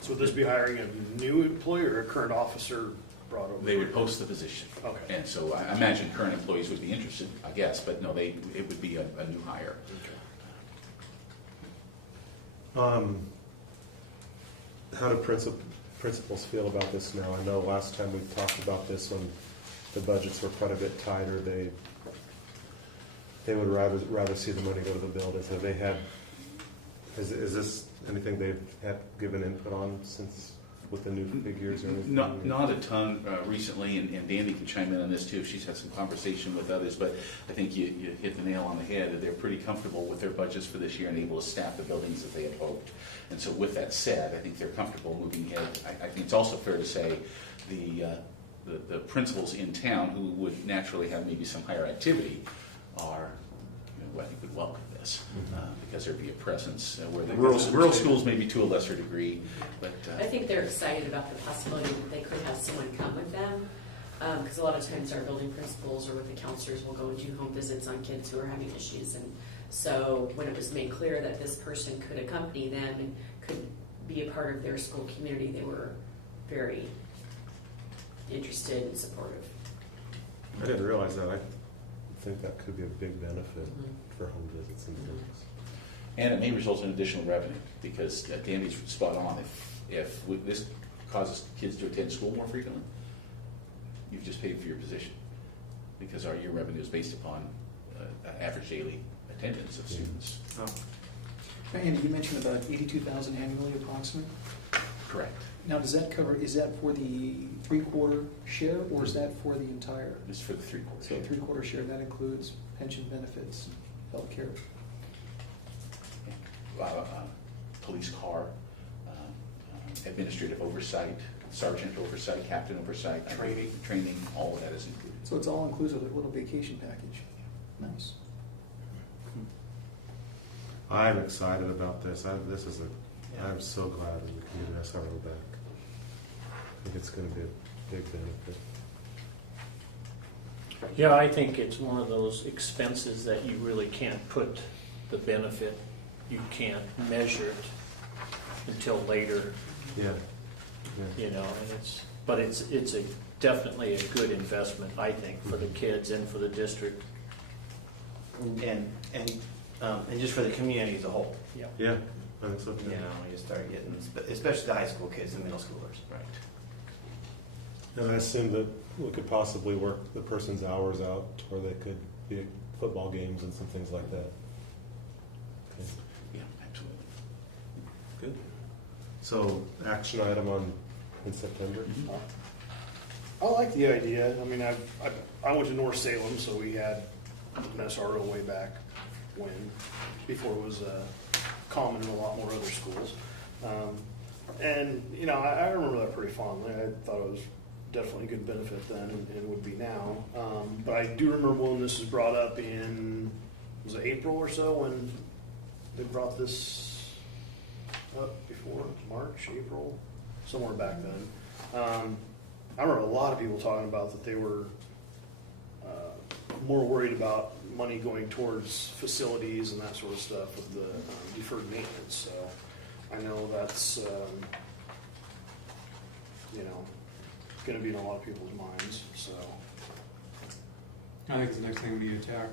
So would this be hiring a new employee or a current officer brought over? They would post the position. Okay. And so I imagine current employees would be interested, I guess, but no, it would be a new hire. How do principals feel about this now? I know last time we talked about this when the budgets were quite a bit tighter, they would rather see the money go to the buildings. Have they had, is this anything they've had given input on since with the new figures or anything? Not a ton recently, and Dandy can chime in on this too if she's had some conversation with others, but I think you hit the nail on the head. They're pretty comfortable with their budgets for this year and able to staff the buildings that they had hoped. And so with that said, I think they're comfortable moving ahead. I think it's also fair to say the principals in town who would naturally have maybe some higher activity are, I think would welcome this because there'd be a presence where the rural schools maybe to a lesser degree, but I think they're excited about the possibility that they could have someone come with them, because a lot of times our building principals or with the counselors will go and do home visits on kids who are having issues, and so when it was made clear that this person could accompany them and could be a part of their school community, they were very interested and supportive. I didn't realize that. I think that could be a big benefit for home visits and things. and it may result in additional revenue because Dandy's spot on. If this causes kids to attend school more frequently, you've just paid for your position because your revenue is based upon average daily attendance of students. Andy, you mentioned about 82,000 annually approximately. Correct. Now, does that cover, is that for the three-quarter share, or is that for the entire? It's for the three-quarter So share. three-quarter share, that includes pension benefits, healthcare. Police car, administrative oversight, sergeant oversight, captain oversight, training, all of that is included. So it's all inclusive of a little vacation package. Nice. I'm excited about this. I'm so glad we can get SRO back. I think it's going to be a big benefit. Yeah, I think it's one of those expenses that you really can't put the benefit, you can't measure it until later, Yeah. you know, and it's definitely a good investment, I think, for the kids and for the district. And just for the community as a whole. Yeah, I think so too. You know, you start getting, especially the high school kids and middle schoolers. Right. And I assume that we could possibly work the person's hours out to where they could be at football games and some things like that. Okay. Yeah, absolutely. Good. So, action item in September? I like the idea. I mean, I went to North Salem, so we had an SRO way back when, before it was common in a lot more other schools. And, you know, I remember that pretty fondly. I thought it was definitely a good benefit then and would be now. But I do remember when this was brought up in, was it April or so, when they brought this up before? March, April? Somewhere back then. I remember a lot of people talking about that they were more worried about money going towards facilities and that sort of stuff with the deferred maintenance. So I know that's, you know, going to be in a lot of people's minds. So I think it's the next thing we need to attack.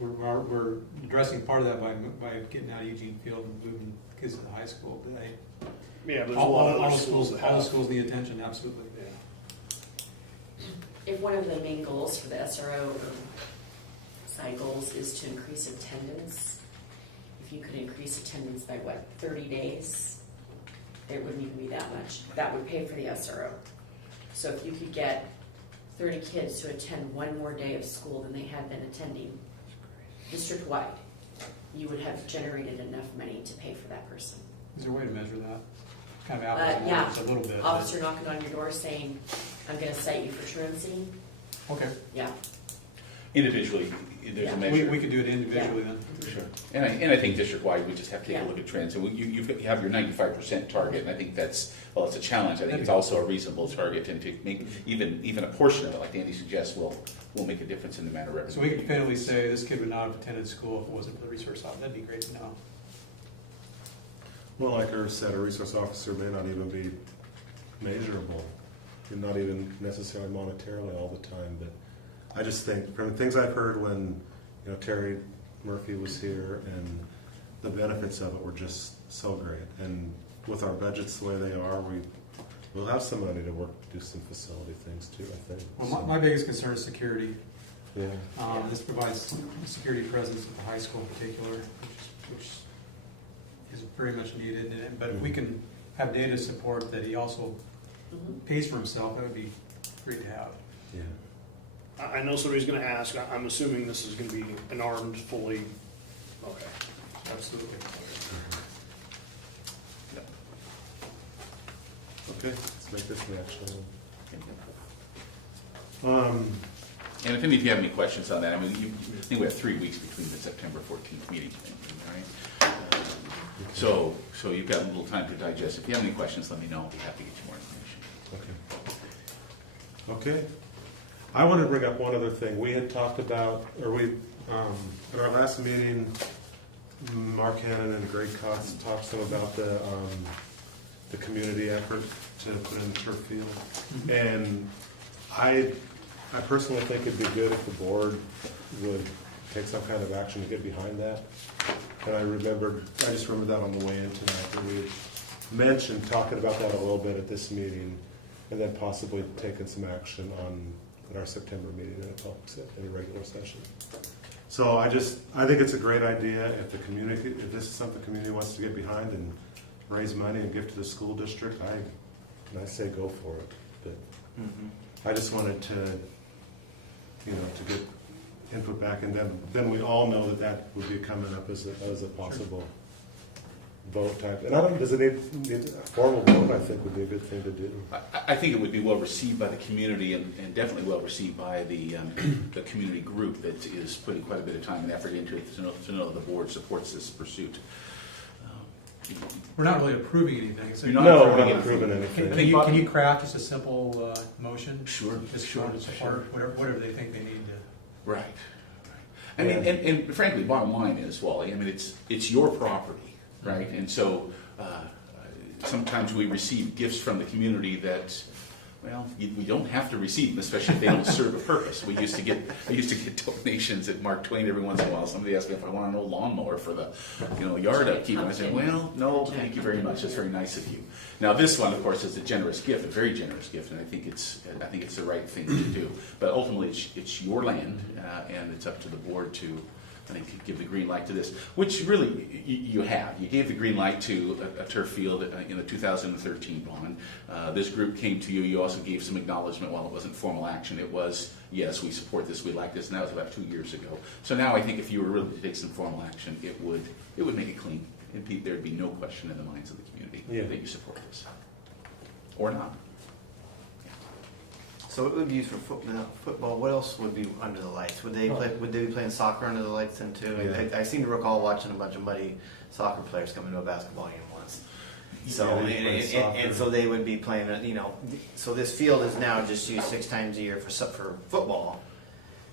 We're addressing part of that by getting out of Eugene Field and moving kids to the high school. But yeah, there's a lot of other schools that all the have. schools need attention, absolutely. Yeah. If one of the main goals for the SRO side goals is to increase attendance, if you could increase attendance by 30 days, It wouldn't even be that much. That would pay for the SRO. So if you could get 30 kids to attend one more day of school than they had been attending district-wide, you would have generated enough money to pay for that person. Is there a way to measure that? Kind of apples and Yeah. oranges a little bit. but- Officer knocking on your door saying, I'm gonna cite you for truancy, Okay, yeah. Individually, there's Yeah. a measure. we could do it individually then. Sure. And I think district-wide, we just have to take a Yeah. look at trends. And you have your 95% target, and I think that's, well, it's a challenge. I think That'd it's be- also a reasonable target, and to make even a portion of it, like Andy suggests, will make a difference in the amount of revenue. So we could definitively say this kid would not have attended school if it wasn't for the resource officer. That'd be great to know. Well, like Irv said, a resource officer may not even be measurable, and not even necessarily monetarily all the time, but I just think, from the things I've heard when, Terry Murphy was here, and the benefits of it were just so great. And with our budgets the way they are, we'll have some money to work, do some facility things too, I think. Well, my biggest concern is security. Yeah. This provides security presence at the high school in particular, which is very much needed. But if we can have data support that he also pays for himself, that would be great to have. Yeah. I know somebody's gonna ask, I'm assuming this is gonna be an armed, fully, okay. Absolutely. Okay, let's make this an action. And if any of you have any questions on that, I mean, I think we have 3 weeks between the September 14th meeting, right? So you've got a little time to digest. If you have any questions, let me know. I'll be happy to get you more information. Okay. I want to bring up one other thing. We had talked about, in our last meeting, Mark Hannon and Greg Cox talked some about the community effort to put in the turf field. And I personally think it'd be good if the board would take some kind of action to get behind that. And I just remembered that on the way in tonight, that we mentioned talking about that a little bit at this meeting, and then possibly taking some action at our September meeting in a regular session. So I think it's a great idea. If this is something the community wants to get behind and raise money and give to the school district, I say go for it. But I just wanted to get input back, and then we all know that would be coming up as a possible vote type. And does it need a formal vote? I think would be a good thing to do. I think it would be well received by the community, and definitely well received by the community group that is putting quite a bit of time and effort into it, to know the board supports this pursuit. We're not really approving anything. So You're not No, approving we're not anything. approving anything. Can you craft just a simple motion? Sure, Just sure, to support whatever they think they need to. Right. I mean, and frankly, bottom line is, Wally, I mean, it's your property, right? And so sometimes we receive gifts from the community that, well, we don't have to receive them, especially if they don't serve a purpose. I used to get donations at Mark Twain every once in a while. Somebody asked me if I want an old lawnmower for the yard upkeep, and I said, well, no, thank you very much. That's very nice of you. Now, this one, of course, is a generous gift, a very generous gift, and I think it's the right thing to do. But ultimately, it's your land, and it's up to the board to, I think, give the green light to this, which really you have. You gave the green light to a turf field in the 2013 bond. This group came to you. You also gave some acknowledgement. While it wasn't formal action, it was, yes, we support this, we like this, and that was about 2 years ago. So now I think if you were really to take some formal action, it would make it clean. And there'd be no question in the minds of the community that you support this. Or not. So it would be used for football. What else would be under the lights? Would they be playing soccer under the lights then too? Yeah. I seem to recall watching a bunch of muddy soccer players come into a basketball game once. So Yeah, they play soccer. and so they would be playing. So this field is now just used 6 times a year for football.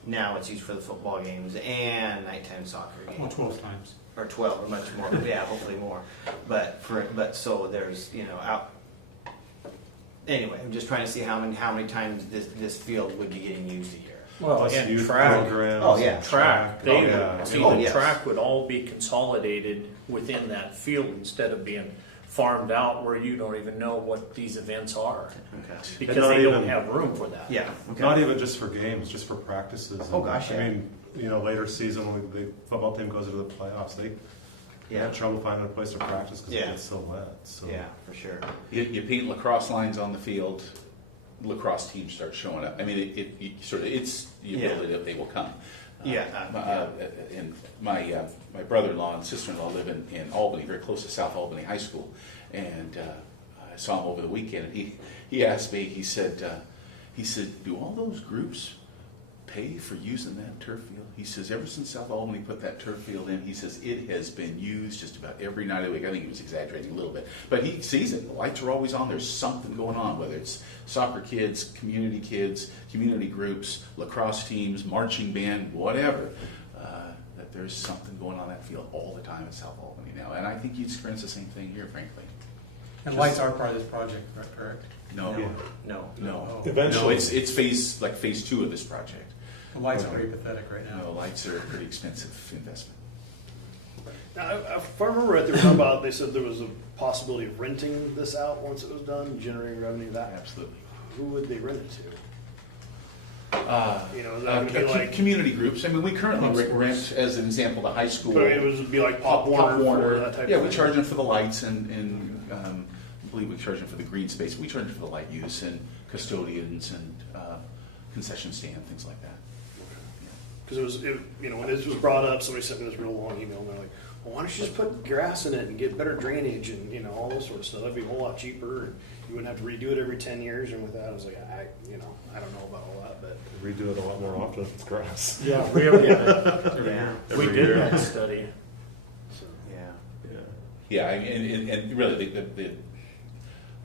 Now it's used for the football games and nighttime soccer games. Well, 12 times. Or 12 or much more. Yeah, hopefully more. But so there's out. Anyway, I'm just trying to see how many times this field would be getting used a year. Well, Plus and youth track. programs Oh, yeah. and Track. Oh, yeah. The track would all be consolidated within that field instead of being farmed out where you don't even know what these events are Okay. because not they don't even- have room for that. Yeah. Okay. Not even just for games, just for practices. Oh, gosh, yeah. I mean, later season when the football team goes into the playoffs, We had trouble finding a place to practice because it Yeah. gets so wet, so. Yeah, for sure. You paint lacrosse lines on the field, lacrosse teams start showing up. I mean, you Yeah. build it, they will come. Yeah, And my brother-in-law and sister-in-law live in Albany, very close to South Albany High School, and I saw him over the weekend. And he asked me. He said, "Do all those groups pay for using that turf field?" He says, "Ever since South Albany put that turf field in," he says, "it has been used just about every night of the week." I think he was exaggerating a little bit, but he sees it. The lights are always on. There's something going on, whether it's soccer kids, community groups, lacrosse teams, marching band, whatever. That there's something going on that field all the time at South Albany now, and I think you'd experience the same thing here, frankly. And lights are part of this project, correct? No, Yeah. No. Oh. Eventually. no, it's phase 2 of this project. The lights are pretty pathetic right now. No, lights are a pretty expensive investment. Now, if I remember right, they were talking about, they said there was a possibility of renting this out once it was done, generating revenue that. Absolutely. Who would they rent it to? You know, is that Uh, gonna be like, community groups. I mean, we currently rent, as an example, the high school. but it would be like Pop Warner, that type of Yeah, thing? we charge them for the lights and I believe we charge them for the green space. We charge them for the light use and custodians and concession stand, things like that. Because when this was brought up, somebody sent me this real long email, and they're like, well, why don't you just put grass in it and get better drainage and, all this sort of stuff? That'd be a whole lot cheaper, and you wouldn't have to redo it every 10 years. And with that, I was like, I don't know about all that, but. Redo it a lot more often if it's grass. Yeah, we did Yeah. Every we year. did that study. So. Yeah. Yeah. Yeah, and really,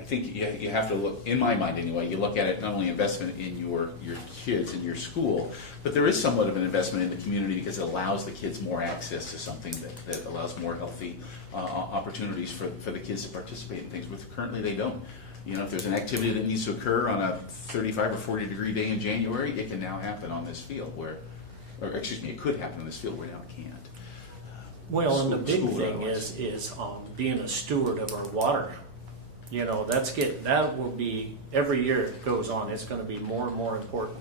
I think you have to look, in my mind anyway, you look at it not only investment in your kids and your school, but there is somewhat of an investment in the community because it allows the kids more access to something that allows more healthy opportunities for the kids to participate in things which currently they don't. If there's an activity that needs to occur on a 35 or 40 degree day in January, it can now happen on this field it could happen on this field where now it can't. Well, and the big School thing otherwise. is being a steward of our water. That will be, every year it goes on, it's gonna be more and more important.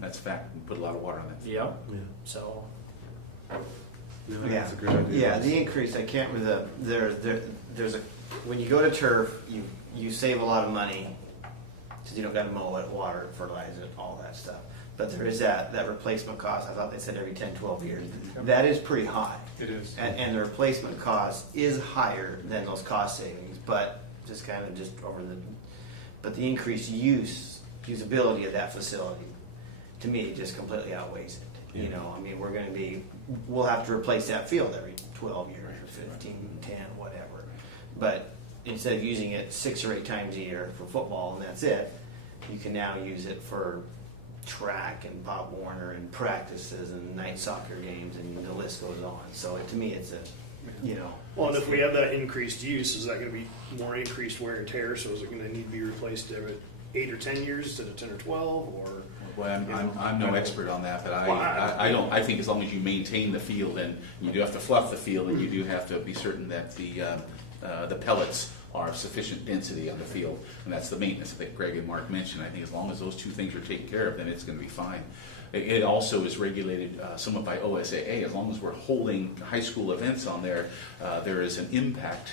That's a fact. We put a lot of water on that. Yep, Yeah. so, I think Yeah, that's a good idea. yeah. The increase, I can't remember there's a when you go to turf, you save a lot of money because you don't got to mow it, water it, fertilize it, all that stuff. But there is that replacement cost. I thought they said every 10, 12 years. That is pretty high. It is. And the replacement cost is higher than those cost savings, but but the increased usability of that facility, to me, just completely outweighs it. Yeah. We'll have to replace that field every 12 years, or 15, 10, whatever. But instead of using it 6 or 8 times a year for football and that's it, you can now use it for track and Pop Warner and practices and night soccer games, and the list goes on. So to me, it's Well, and if we have that increased use, is that going to be more increased wear and tear? So is it going to need to be replaced every 8 or 10 years instead of 10 or 12? Or Well, I'm no expert on that, but Well, I think as long as you maintain the field, and you do have to fluff the field, and you do have to be certain that the pellets are of sufficient density on the field, and that's the maintenance that Greg and Mark mentioned. I think as long as those two things are taken care of, then it's going to be fine. It also is regulated somewhat by OSAA. As long as we're holding high school events on there, there is an impact,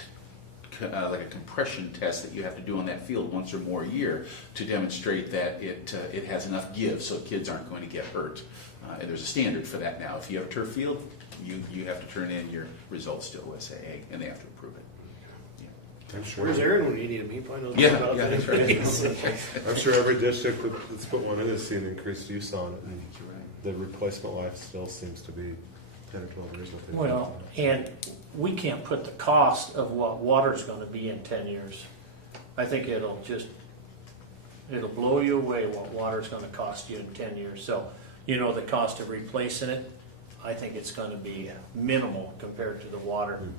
like a compression test that you have to do on that field once or more a year to demonstrate that it has enough give so kids aren't going to get hurt. And there's a standard for that now. If you have a turf field, you have to turn in your results to OSAA, and they have to approve it. I'm sure. where's Aaron when you need him? He probably knows Yeah, more about yeah, that. that's right. I'm sure every district that's put one in has seen increased use on it, I and think you're right. the replacement life still seems to be 10 or 12 years. What they well, and we can't put the cost of what water's gonna be in 10 years. I think it'll blow you away what water's gonna cost you in 10 years. So, the cost of replacing it, I think it's gonna be minimal compared to the water. Mhm.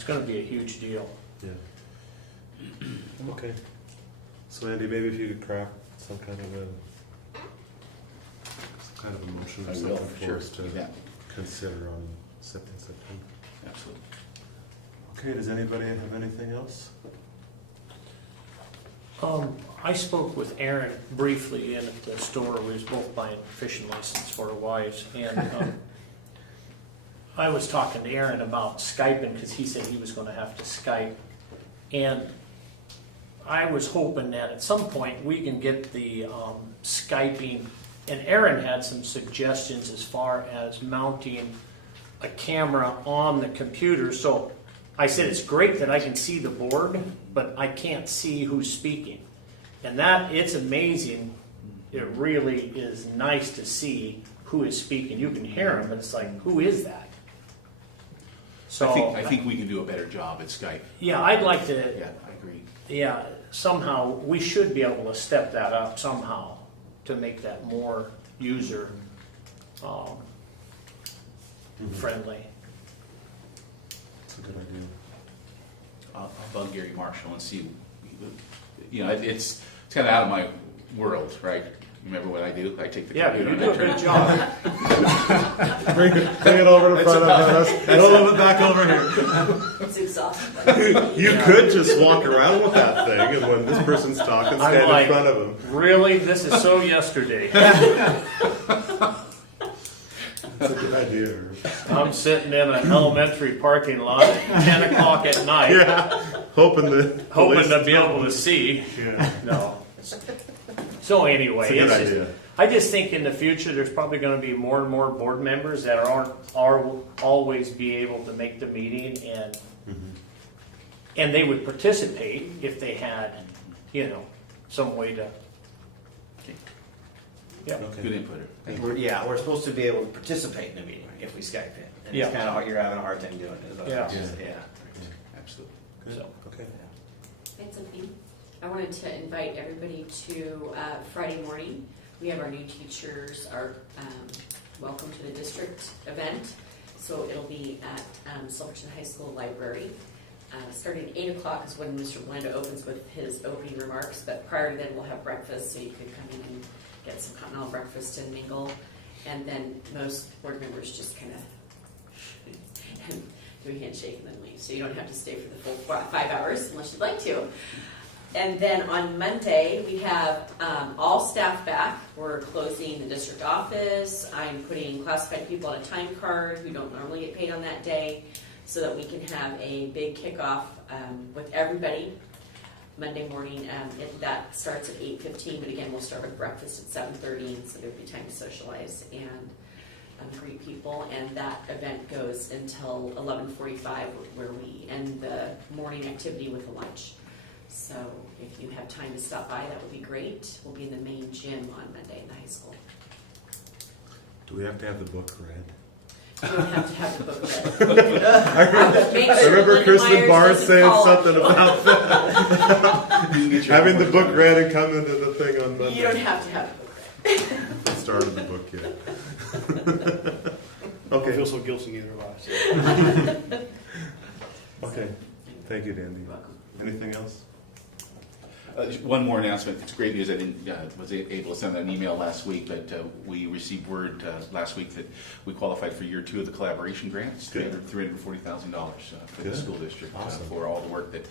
It's gonna be a huge deal. Yeah. Okay. So Andy, maybe if you could craft some kind of a motion or I will, something for for sure. us to Yeah. consider on September. Absolutely. Okay, does anybody have anything else? I spoke with Aaron briefly in at the store. We was both buying fishing license for our wives, and I was talking to Aaron about Skyping because he said he was going to have to Skype. And I was hoping that at some point we can get the Skyping. And Aaron had some suggestions as far as mounting a camera on the computer. So I said it's great that I can see the board, but I can't see who's speaking. And that, it's amazing. It really is nice to see who is speaking. You can hear them, but it's like, who is that? So I think we can do a better job at Skype. yeah, I'd like to. Yeah, I agree. Yeah, somehow we should be able to step that up somehow to make that more user friendly. That's a good idea. I'll bug Gary Marshall and see. You know, it's kind of out of my world, right? Remember what I do? I take the Yeah, but computer you and do I a turn good it job. Bring it over to front of us, and a little bit back over here. It's exhausting. You could just walk around with that thing, and when this person's talking, I'm stand like, in front of them. really? This is so yesterday. That's a good idea. Herb. I'm sitting in an elementary parking lot at 10 o'clock at night, Yeah, hoping hoping to be able to see. Yeah, No. So anyway, it's a good it's just- idea. I just think in the future, there's probably going to be more and more board members that are always be able to make the meeting, and they would participate if they had, some way to. Yeah. Okay. Good input. We're supposed to be able to participate in the meeting if we Skype in. And Yeah. it's kind of, you're having a hard time doing it. Yeah. Absolutely. Good. So. Okay. I had something. I wanted to invite everybody to Friday morning. We have our new teachers, our welcome to the district event. So it'll be at Silverton High School Library. Starting at 8 o'clock is when Mr. Blanda opens with his opening remarks. But prior to then, we'll have breakfast, so you could come in and get some continental breakfast and mingle. And then most board members just kind of do a handshake and then leave. So you don't have to stay for the full 5 hours unless you'd like to. And then on Monday, we have all staff back. We're closing the district office. I'm putting classified people on a time card who don't normally get paid on that day so that we can have a big kickoff with everybody Monday morning. That starts at 8:15, but again, we'll start with breakfast at 7:30, so there'll be time to socialize and greet people. And that event goes until 11:45, where we end the morning activity with a lunch. So if you have time to stop by, that would be great. We'll be in the main gym on Monday in the high school. Do we have to have the book read? You don't have to have the book read. I remember Kristen Barnes saying something about that. Having the book read and come into the thing on Monday. You don't have to have the book read. I started the book yet. I Okay. feel so guilty neither of us. Okay. Thank you, Dandy. You're welcome. Anything else? One more announcement. It's great news. I was able to send an email last week, but we received word last week that we qualified for year 2 of the collaboration grants, Good. $340,000 for the Good. school district Awesome. for all the work that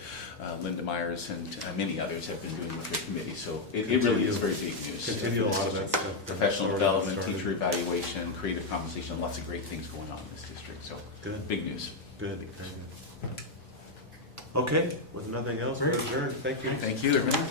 Linda Myers and many others have been doing with the committee. So it really is very big news. Continue a lot of that stuff. Professional Already development, started. teacher evaluation, creative conversation, lots of great things going on in this district. So Good. big news. Good. Very good. Okay. With nothing else, we're adjourned. Thank you. Thank you, everyone.